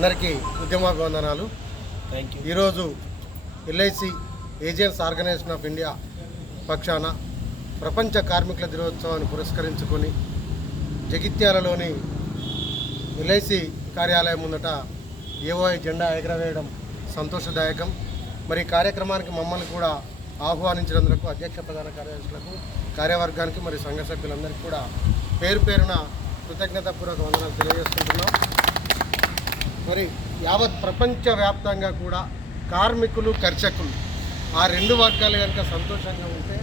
అందరికీ ఉద్యమాభివందనాలు. ఈరోజు LIC agents organisation of India పక్షాన ప్రపంచ కార్మికుల దినోత్సవాన్ని పురస్కరించుకొని జగిత్యాలలోని ఎల్ఐసి కార్యాలయం ముందట ఏఓఐ జెండా ఎగరవేయడం సంతోషదాయకం. మరి కార్యక్రమానికి మమ్మల్ని కూడా ఆహ్వానించినందుకు అధ్యక్ష ప్రధాన కార్యదర్శులకు, కార్యవర్గానికి మరియు సంఘ సభ్యులందరికీ కూడా పేరు పేరున కృతజ్ఞతాపూర్వక వందనాలు తెలియజేసుకుంటున్నాం. మరి యావత్ ప్రపంచవ్యాప్తంగా కూడా కార్మికులు, కర్షకులు ఆ రెండు వర్గాలు కనుక సంతోషంగా ఉంటే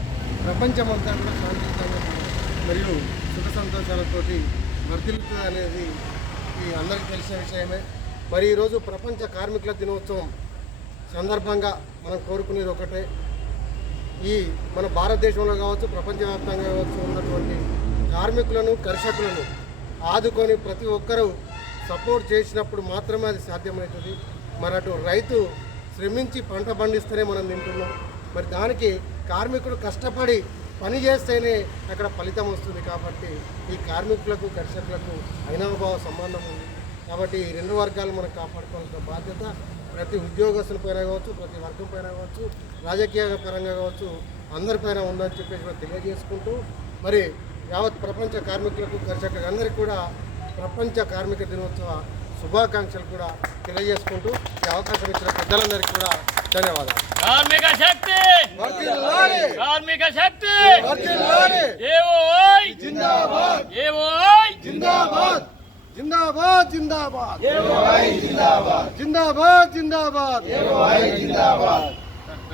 ప్రపంచమంతా కూడా శాంతియుతంగా మరియు సుఖ సంతోషాలతోటి వర్ధిల్లుతుంది అనేది అందరికీ తెలిసిన విషయమే. మరి ఈరోజు ప్రపంచ కార్మికుల దినోత్సవం సందర్భంగా మనం కోరుకునేది ఒకటే, ఈ మన భారతదేశంలో కావచ్చు, ప్రపంచవ్యాప్తంగా కావచ్చు ఉన్నటువంటి కార్మికులను, కర్షకులను ఆదుకొని ప్రతి ఒక్కరూ సపోర్ట్ చేసినప్పుడు మాత్రమే అది సాధ్యమవుతుంది. మరి అటు రైతు శ్రమించి పంట పండిస్తేనే మనం తింటున్నాం. మరి దానికి కార్మికుడు కష్టపడి పని చేస్తేనే అక్కడ ఫలితం వస్తుంది. కాబట్టి ఈ కార్మికులకు, కర్షకులకు అవినాభావ సంబంధం ఉంది. కాబట్టి ఈ రెండు వర్గాలు మనం కాపాడుకోవాల్సిన బాధ్యత ప్రతి ఉద్యోగస్తుల పైన కావచ్చు, ప్రతి వర్గం పైన కావచ్చు, రాజకీయ పరంగా కావచ్చు, అందరిపైన ఉందని చెప్పేసి కూడా తెలియజేసుకుంటూ, మరి యావత్ ప్రపంచ కార్మికులకు, కర్షకులకు అందరికీ కూడా ప్రపంచ కార్మిక దినోత్సవ శుభాకాంక్షలు కూడా తెలియజేసుకుంటూ ఈ అవకాశం ఇచ్చిన పెద్దలందరికీ కూడా ధన్యవాదాలు. కార్మిక శక్తి, కార్మిక శక్తి జిందాబాద్, జిందాబాద్, జిందాబాద్, జిందాబాద్, జిందాబాద్, జిందాబాద్, జిందాబాద్.